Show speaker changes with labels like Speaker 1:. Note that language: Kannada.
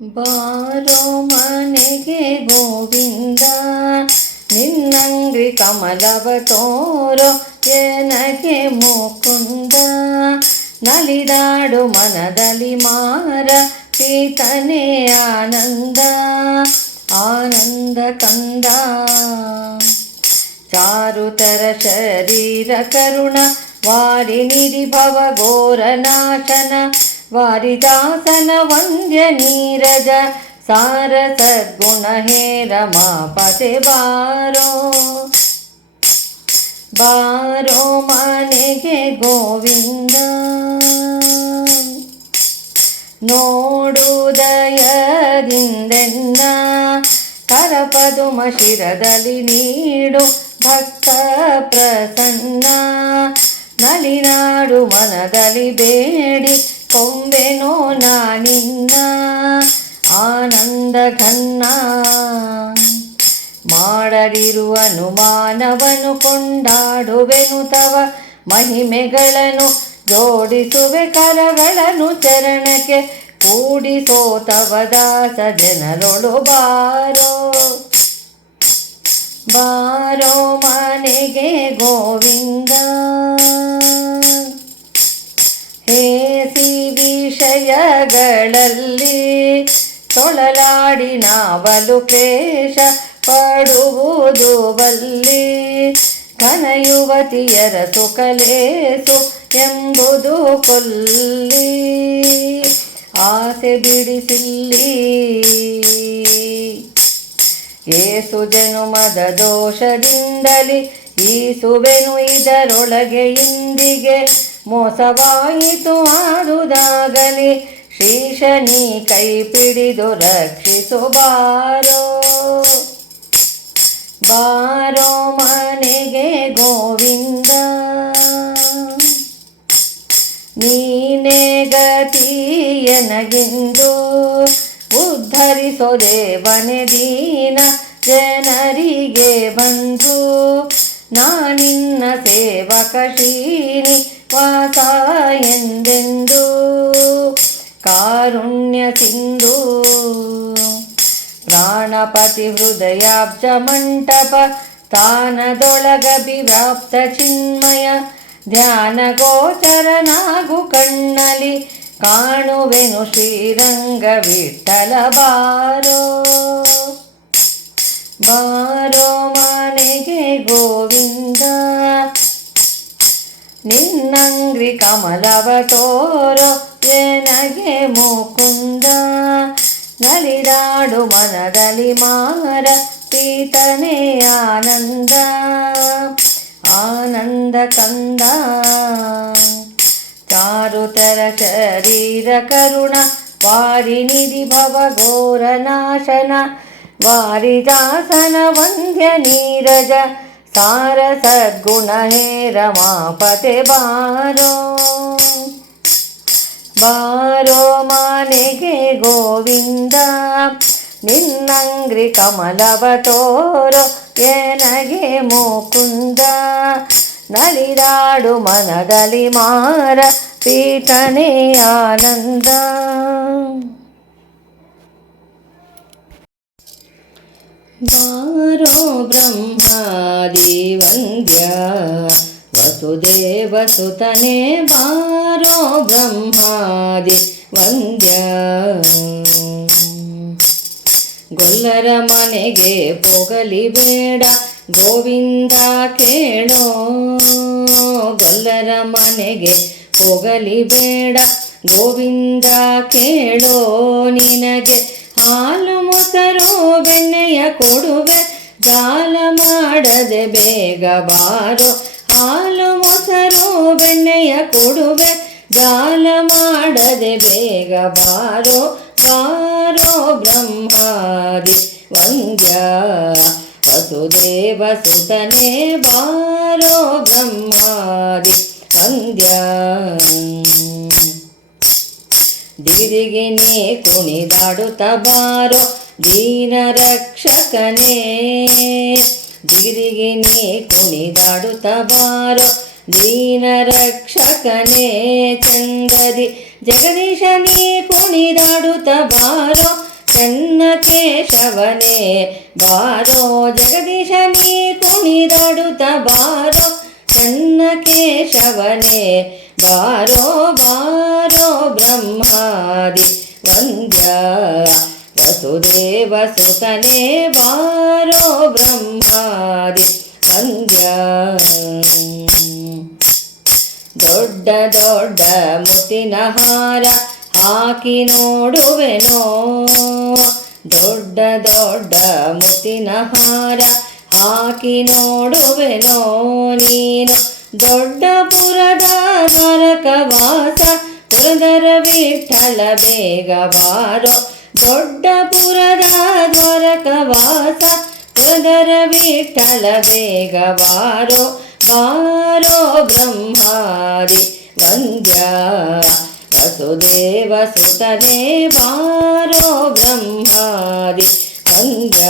Speaker 1: ಬಾರೋ ಮನೆಗೆ ಗೋವಿಂದ ನಿನ್ನಂಗ್ರಿ ಕಮಲವ ತೋರೋ ಏನಗೆ ಮುಕುಂದ ನಲಿದಾಡು ಮನದಲ್ಲಿ ಮಾರ ಪೀತನೆ ಆನಂದ ಆನಂದ ಕಂದ ಚಾರುತರ ಶರೀರ ಕರುಣ ವಾರಿ ನಿಧಿ ಭವ ಘೋರ ನಾಶನ ವಾರಿದಾಸನ ವಂದ್ಯ ನೀರಜ ಸಾರ ಸದ್ಗುಣ ಹೇ ರಮಾಪತೆ ಬಾರೋ. ಬಾರೋ ಮನೆಗೆ ಗೋವಿಂದ. ನೋಡುದಯದಿಂದೆನ್ನ ಕರಪದುಮ ಶಿರದಲ್ಲಿ ನೀಡು ಭಕ್ತ ಪ್ರಸನ್ನ. ನಲಿನಾಡು ಮನದಲ್ಲಿ ಬೇಡಿ ಕೊಂಬೆನೋ ನಾನಿನ್ನ ಆನಂದ ಘನ್ನ ಮಾಡದಿರುವ ಮಾನವನು ಕೊಂಡಾಡುವೆನು ತವ ಮಹಿಮೆಗಳನ್ನು ಜೋಡಿಸುವೆ ಕರಗಳನ್ನು ಚರಣಕ್ಕೆ ಕೂಡಿಸೋ ತವ ದಾಸ ಜನರೊಳು ಬಾರೋ. ಬಾರೋ ಮನೆಗೆ ಗೋವಿಂದ. ವಿಷಯಗಳಲ್ಲಿ ತೊಳಲಾಡಿ ನಾವಲು ಕ್ಲೇಶ ಪಡುವುದು ಬಲ್ಲಿ ಘನಯುವತಿಯರ ಸುಖಲೇಸು ಎಂಬುದು ಕೊಲ್ಲಿ. ಆಸೆ ಬಿಡಿಸಿಲ್ಲಿ ಏಸು ಜನುಮದ ದೋಷದಿಂದಲಿ ಈಸುವೆನು ಇದರೊಳಗೆ ಇಂದಿಗೆ ಮೋಸವಾಯಿತು ಆದುದಾಗಲಿ ಶ್ರೀಶನಿ ಕೈ ಪಿಡಿದು ರಕ್ಷಿಸು ಬಾರೋ. ಬಾರೋ ಮನೆಗೆ ಗೋವಿಂದ. ನೀನೇ ಗತಿಯನಗಿಂದು ಉದ್ಧರಿಸೋ ದೇವನೆ ದೀನ ಜನರಿಗೆ ಬಂದು ನಾನಿನ್ನ ಸೇವಕ ಶ್ರೀನಿ ಕಾರುಣ್ಯ ಸಿಂಧು. ಪ್ರಾಣಪತಿ ಹೃದಯಾಬ್ಜ ಮಂಟಪ ವ್ಯಾಪ್ತ ಚಿನ್ಮಯ, ಧ್ಯಾನ ಗೋಚರನಾಗು ಕಣ್ಣಲಿ ಕಾಣುವೆನು ಶ್ರೀರಂಗ ವಿಠಲ ಬಾರೋ. ಬಾರೋ ಮನೆಗೆ ಗೋವಿಂದ. ನಿನ್ನಂಗ್ರಿ ಕಮಲವ ತೋರೋ ನನಗೆ ಮುಕುಂದ? ನಲಿದಾಡು ಮನದಲ್ಲಿ ಮಾರ, ಪೀತನೆ ಆನಂದ. ಆನಂದ ಕಂದ. ಚಾರುತರ ಶರೀರ ಕರುಣ ವಾರಿನಿಧಿ ಭವ ಘೋರ ನಾಶನ. ವಾರಿದಾಸನ ವಂದ್ಯ ನೀರಜ ಸಾರ ಸದ್ಗುಣ ಹೇ ರಮಾಪತೆ ಬಾರೋ. ಬಾರೋ ಮನೆಗೆ ಗೋವಿಂದ, ನಿನ್ನಂಗ್ರಿ ಕಮಲವ ತೋರೋ ಎನಗೆ ಮೋಕುಂದ. ನಲಿದಾಡು ಮನದಲ್ಲಿ ಮಾರ ಪೀತನೆ ಆನಂದ. ಬಾರೋ ಬ್ರಹ್ಮಾದಿ ವಂದ್ಯ ವಸುದೇವ ಸುತನೆ ಬಾರೋ ಬ್ರಹ್ಮಾದಿ ವಂದ್ಯ ಗೊಲ್ಲರ ಮನೆಗೆ ಪೋಗಲಿ ಬೇಡ, ಗೋವಿಂದ ಕೇಳೋ. ಗೊಲ್ಲರ ಮನೆಗೆ ಹೋಗಲಿ ಬೇಡ, ಗೋವಿಂದ ಕೇಳೋ. ನಿನಗೆ ಹಾಲು ಮೊಸರು ಬೆಣ್ಣೆಯ ಕೊಡುವೆ ಜಾಲ ಮಾಡದೆ ಬೇಗ ಬಾರೋ. ಹಾಲು ಮೊಸರು ಬೆಣ್ಣೆಯ ಕೊಡುವೆ ಜಾಲ ಮಾಡದೆ ಬೇಗ ಬಾರೋ. ಬಾರೋ ಬ್ರಹ್ಮಾದಿ ವಂದ್ಯ ವಸುದೇವ ಸುತನೇ ಬಾರೋ ಬ್ರಹ್ಮಾದಿ ವಂದ್ಯ ದಿರಿಗಿನೇ ಕುಣಿದಾಡುತ್ತ ಬಾರೋ. ದೀನ ರಕ್ಷಕನೇ ನೀ ಕುಣಿದಾಡುತ್ತ ಬಾರೋ. ದೀನ ರಕ್ಷಕನೇ, ಚಂದದಿ ಜಗದೀಶ ನೀ ಕುಣಿದಾಡುತ್ತ ಬಾರೋ. ಚನ್ನ ಕೇಶವನೇ, ಬಾರೋ. ಜಗದೀಶ ನೀ ಕುಣಿದಾಡುತ್ತ ಬಾರೋ. ಚನ್ನ ಕೇಶವನೇ, ಬಾರೋ ಬಾರೋ ಬ್ರಹ್ಮಾದಿ, ವಂದ್ಯ. ವಸುದೇವ ಸುತನೇ ಬಾರೋ ಬ್ರಹ್ಮಾದಿ ಸಂಧ್ಯ. ದೊಡ್ಡ ದೊಡ್ಡ ಮುತ್ತಿನ ಹಾರ ಹಾಕಿ ನೋಡುವೆನೋ. ದೊಡ್ಡ ದೊಡ್ಡ ಮುತ್ತಿನ ಹಾರ ಹಾಕಿ ನೋಡುವೆನೋ. ನೀನು ದೊಡ್ಡ ಪುರದ ದ್ವಾರಕವಾಸ ಪುರದರ ವಿಠಲ ಬೇಗ ಬಾರೋ. ದೊಡ್ಡಪುರದ ದ್ವಾರಕವಾಸ ಪುರದರ ವಿಠಲ ಬೇಗ ಬಾರೋ ಬಾರೋ ಬ್ರಹ್ಮಾದಿ ವಂದ್ಯ ವಸುದೇವ ಸುತನೇ ಬಾರೋ ಬ್ರಹ್ಮಾದಿ ವಂದ್ಯ